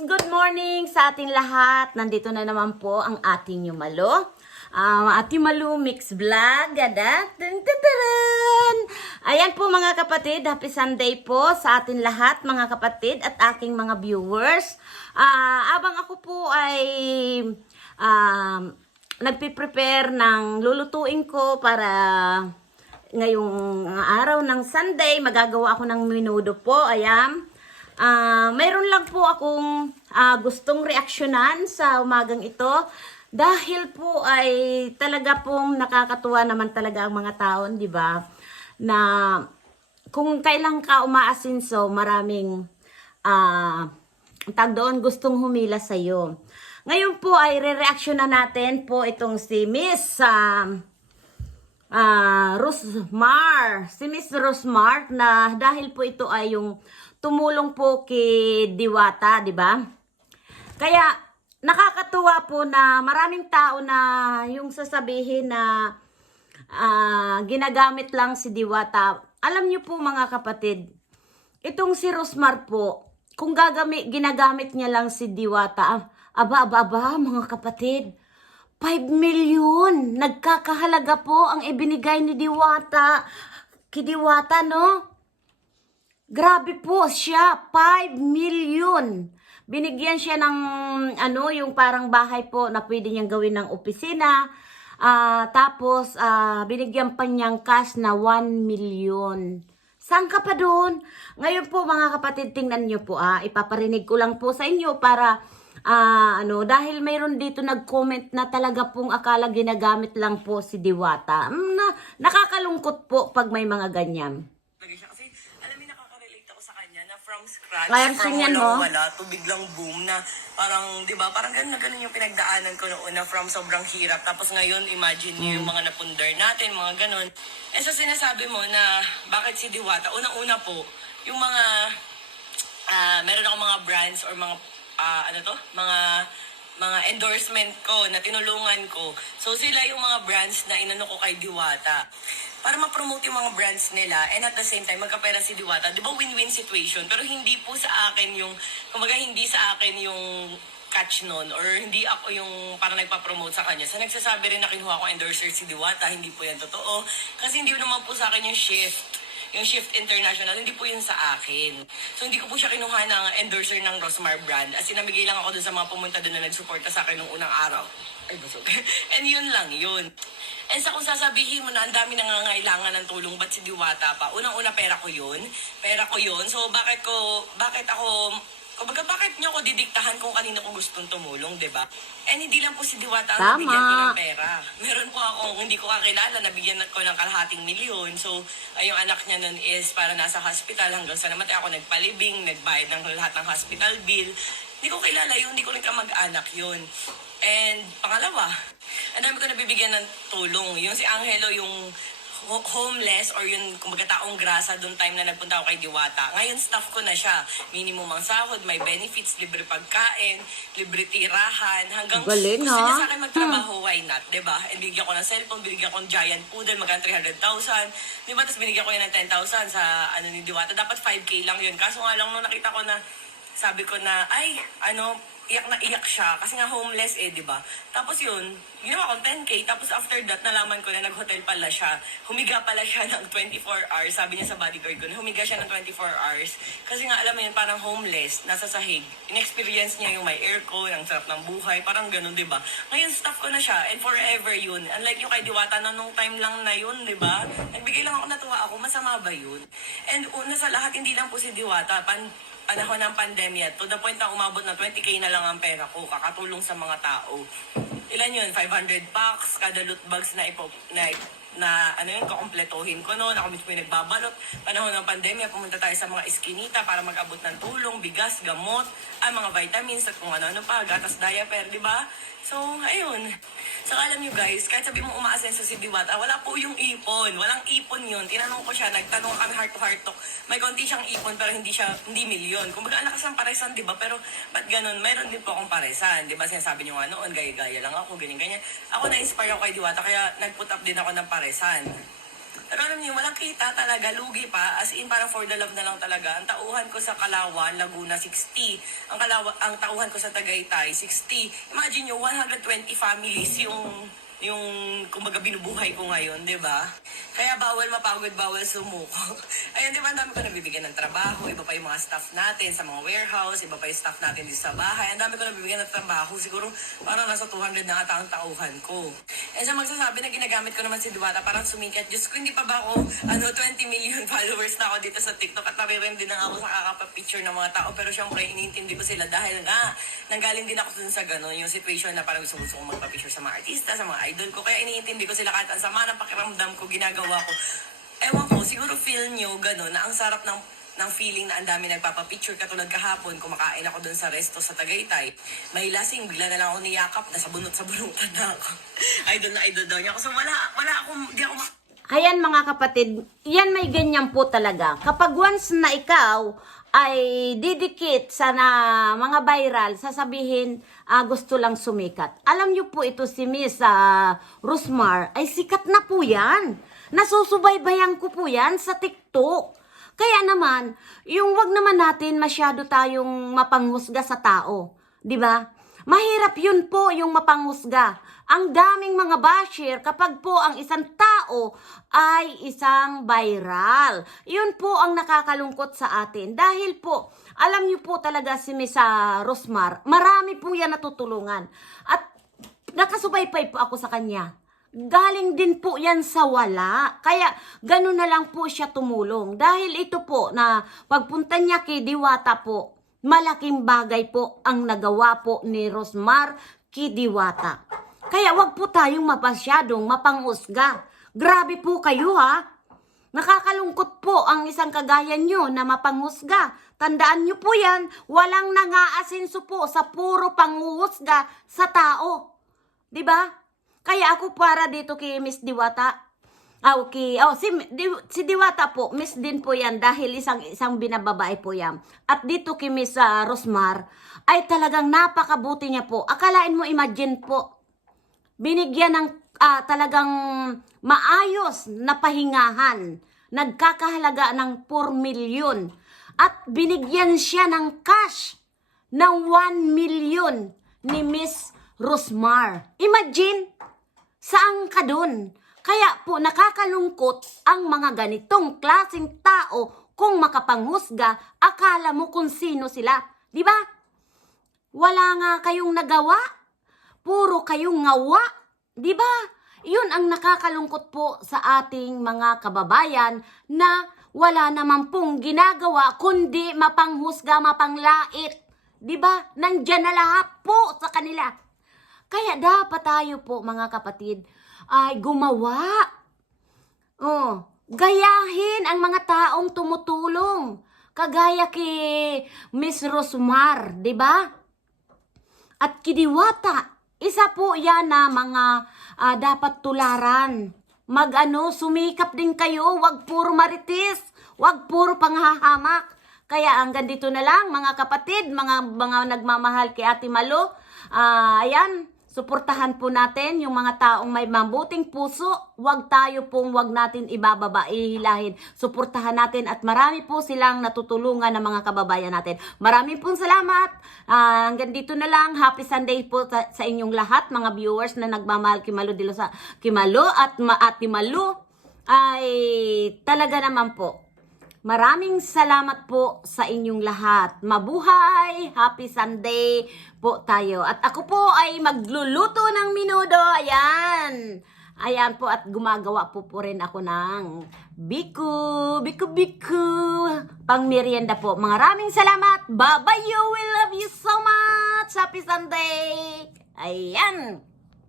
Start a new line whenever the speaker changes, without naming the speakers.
Good morning sa ating lahat. Nandito na naman po ang ating Yumalo. Um, ating Malu Mix Vlog. Ayan po mga kapatid. Happy Sunday po sa atin lahat mga kapatid at aking mga viewers. Ah, abang ako po ay um, nagpiprepare ng lulutuin ko para ngayong araw ng Sunday, magagawa ako ng minudo po. Ayan. Ah, mayroon lang po akong ah, gustong reaksyonan sa umagang ito. Dahil po ay talaga pong nakakatuwa naman talaga ang mga taon, di ba? Na kung kailan ka umaasinso, maraming ah tag doon gustong humila sa iyo. Ngayon po ay re-reaction na natin po itong si Miss um, ah Rosmar, si Miss Rosmar na dahil po ito ay yung tumulong po kay Diwata, di ba? Kaya nakakatuwa po na maraming tao na yung sasabihin na ah, ginagamit lang si Diwata. Alam niyo po mga kapatid, itong si Rosmar po, kung gagami, ginagamit niya lang si Diwata, aba, aba, aba, mga kapatid, 5 million. Nagkakahalaga po ang ibinigay ni Diwata. Kay Diwata, no? Grabe po siya, 5 million. Binigyan siya ng ano, yung parang bahay po na pwede niyang gawin ng opisina. Ah, tapos ah, binigyan pa niyang cash na 1 million. Saan ka pa doon? Ngayon po mga kapatid, tingnan niyo po ah, ipaparinig ko lang po sa inyo para ah, ano, dahil mayroon dito nag-comment na talaga pong akala ginagamit lang po si Diwata. Mm, na, nakakalungkot po pag may mga ganyan.
lagi siya. Kasi, alam mo, nakaka-relate ako sa kanya na from scratch,
Kaya
from walang
mo.
wala to biglang boom na parang, di ba, parang ganun na ganun yung pinagdaanan ko noon na from sobrang hirap. Tapos ngayon, imagine niyo
Mm.
yung mga napundar natin, mga ganun. Eh sa sinasabi mo na bakit si Diwata, unang-una po, yung mga, ah meron ako mga brands or mga, ah, ano to, mga mga endorsement ko na tinulungan ko. So sila yung mga brands na inano ko kay Diwata. Para ma-promote yung mga brands nila and at the same time magkapera si Diwata. Di ba win-win situation? Pero hindi po sa akin yung, kumbaga hindi sa akin yung catch nun or hindi ako yung parang nagpa-promote sa kanya. Sa nagsasabi rin na kinuha ko endorser si Diwata, hindi po yan totoo. Kasi hindi naman po sa akin yung shift yung Shift International, hindi po yun sa akin. So, hindi ko po siya kinuha ng endorser ng Rosmar brand. As in, namigay lang ako dun sa mga pumunta dun na nagsuporta sa akin nung unang araw. Ay, busog. And yun lang, yun. And sa kung sasabihin mo na ang dami nangangailangan ng tulong, ba't si Diwata pa? Unang-una, pera ko yun. Pera ko yun. So, bakit ko, bakit ako, kumbaga, bakit niyo ko didiktahan kung kanino ko gustong tumulong, di ba? And hindi lang po si Diwata
Tama.
ang nabigyan ko ng pera. Meron po akong hindi ko kakilala, nabigyan ko ng kalahating milyon. So, ay, yung anak niya nun is para nasa hospital hanggang sa namatay ako nagpalibing, nagbayad ng lahat ng hospital bill. Hindi ko kilala yun, hindi ko rin kamag-anak yun. And pangalawa, ang dami ko nabibigyan ng tulong. Yung si Angelo, yung ho- homeless or yung kumbaga taong grasa doon time na nagpunta ako kay Diwata. Ngayon staff ko na siya. Minimum ang sahod, may benefits, libre pagkain, libre tirahan, hanggang
Galing,
gusto niya
ha?
sa akin magtrabaho, why not? 'Di ba? And bigyan ko ng cellphone, binigyan ko ng giant poodle, magkano 300,000. 'Di ba? Tapos binigyan ko yan ng 10,000 sa ano ni Diwata. Dapat 5K lang yun. Kaso nga lang nung nakita ko na sabi ko na, ay, ano, iyak na iyak siya kasi nga homeless eh, di ba? Tapos yun, ginawa kong 10k, tapos after that, nalaman ko na nag-hotel pala siya. Humiga pala siya ng 24 hours, sabi niya sa bodyguard ko, humiga siya ng 24 hours. Kasi nga, alam mo yun, parang homeless, nasa sahig. In-experience niya yung may aircon, ang sarap ng buhay, parang ganun, di ba? Ngayon, staff ko na siya, and forever yun. Unlike yung kay Diwata na nung time lang na yun, di ba? Nagbigay lang ako, natuwa ako, masama ba yun? And una sa lahat, hindi lang po si Diwata, pan panahon ng pandemya, to the point na umabot na 20k na lang ang pera ko, kakatulong sa mga tao. Ilan yun? 500 packs, kada loot bags na ipo, na, na ano yun, kukompletohin ko noon. Ako mismo yung nagbabalot. Panahon ng pandemya, pumunta tayo sa mga iskinita para mag-abot ng tulong, bigas, gamot, ang mga vitamins at kung ano-ano pa, gatas diaper, di ba? So, ayun. Saka alam nyo guys, kahit sabi mo umaasenso si Diwata, wala po yung ipon. Walang ipon yun. Tinanong ko siya, nagtanong kami heart to heart talk. May konti siyang ipon pero hindi siya, hindi milyon. Kumbaga, ang lakas ng paresan, di ba? Pero, ba't ganun? Mayroon din po akong paresan. Di ba? Sinasabi niyo nga noon, gaya-gaya lang ako, ganyan-ganyan. Ako na-inspire ako kay Diwata, kaya nag-put up din ako ng paresan. Pero alam niyo, walang kita talaga, lugi pa. As in, parang for the love na lang talaga. Ang tauhan ko sa Kalawan, Laguna, 60. Ang, Kalawa, ang tauhan ko sa Tagaytay, 60. Imagine nyo, 120 families yung yung kumbaga binubuhay ko ngayon, di ba? Kaya bawal mapagod, bawal sumuko. Ayun, di ba, ang dami ko nabibigyan ng trabaho, iba pa yung mga staff natin sa mga warehouse, iba pa yung staff natin dito sa bahay. Ang dami ko nabibigyan ng trabaho, siguro parang nasa 200 na ata ang tauhan ko. And siya magsasabi na ginagamit ko naman si Diwata, parang sumikat. Diyos ko, hindi pa ba ako, ano, 20 million followers na ako dito sa TikTok at naririnig din na ako sa kakapapicture ng mga tao. Pero syempre, iniintindi ko sila dahil nga, nanggaling din ako dun sa gano'n, yung situation na parang gusto gusto kong magpa-picture sa mga artista, sa mga idol ko. Kaya iniintindi ko sila kahit ang sama ng pakiramdam ko, ginagawa ko. Ewan ko, siguro feel nyo gano'n na ang sarap ng ng feeling na ang dami nagpapapicture katulad kahapon, kumakain ako dun sa resto sa Tagaytay. May lasing, bigla na lang ako niyakap, nasa bunot sa bunutan na ako. idol na idol daw niya ako. So wala, wala akong, di ako
Ayan mga kapatid, yan may ganyan po talaga. Kapag once na ikaw ay didikit sa na mga viral, sasabihin ah, gusto lang sumikat. Alam niyo po ito si Miss ah, Rosmar, ay sikat na po yan. Nasusubaybayan ko po yan sa TikTok. Kaya naman, yung wag naman natin masyado tayong mapanghusga sa tao. 'Di ba? Mahirap yun po yung mapanghusga. Ang daming mga basher kapag po ang isang tao ay isang viral. Yun po ang nakakalungkot sa atin. Dahil po, alam niyo po talaga si Miss ah, Rosmar, marami po yan natutulungan. At nakasubaypay po ako sa kanya. Galing din po yan sa wala. Kaya ganun na lang po siya tumulong. Dahil ito po na pagpunta niya kay Diwata po, malaking bagay po ang nagawa po ni Rosmar Kidiwata. Kaya wag po tayong mapasyadong mapangusga. Grabe po kayo ha. Nakakalungkot po ang isang kagaya nyo na mapanghusga. Tandaan nyo po yan, walang nangaasinso po sa puro panguhusga sa tao. ba? Kaya ako para dito kay Miss Diwata. Ah, okay. Oh, si, di, si Diwata po, Miss din po yan dahil isang isang binababae po yan. At dito kay Miss ah, Rosmar, ay talagang napakabuti niya po. Akalain mo, imagine po, binigyan ng ah, talagang maayos na pahingahan. Nagkakahalaga ng 4 milyon. At binigyan siya ng cash ng 1 milyon ni Miss Rosmar. Imagine, saan ka dun? Kaya po nakakalungkot ang mga ganitong klaseng tao kung makapanghusga, akala mo kung sino sila. Di ba? Wala nga kayong nagawa. Puro kayong ngawa. Di ba? Yun ang nakakalungkot po sa ating mga kababayan na wala naman pong ginagawa kundi mapanghusga, mapanglait. Di ba? Nandyan na lahat po sa kanila. Kaya dapat tayo po mga kapatid ay gumawa. Oh, gayahin ang mga taong tumutulong. Kagaya kay Miss Rosmar, 'di ba? At kidiwata, isa po yan na mga ah, dapat tularan. Mag-ano, sumikap din kayo, wag puro maritis, wag puro panghahamak. Kaya hanggang dito na lang mga kapatid, mga mga nagmamahal kay Ate Malo. Ah, ayan, suportahan po natin yung mga taong may mabuting puso. Wag tayo pong wag natin ibababa, ihilahin. Suportahan natin at marami po silang natutulungan ng mga kababayan natin. Marami pong salamat. Ah, hanggang dito na lang. Happy Sunday po sa, sa inyong lahat, mga viewers na nagmamahal kay Malo Dilo sa Kimalo at Ma Ate Malo. Ay talaga naman po. Maraming salamat po sa inyong lahat. Mabuhay! Happy Sunday po tayo. At ako po ay magluluto ng minudo. Ayan! Ayan po at gumagawa po po rin ako ng biku, biku, biku. Pang merienda po. Maraming salamat. Bye-bye you. We love you so much. Happy Sunday. Ayan.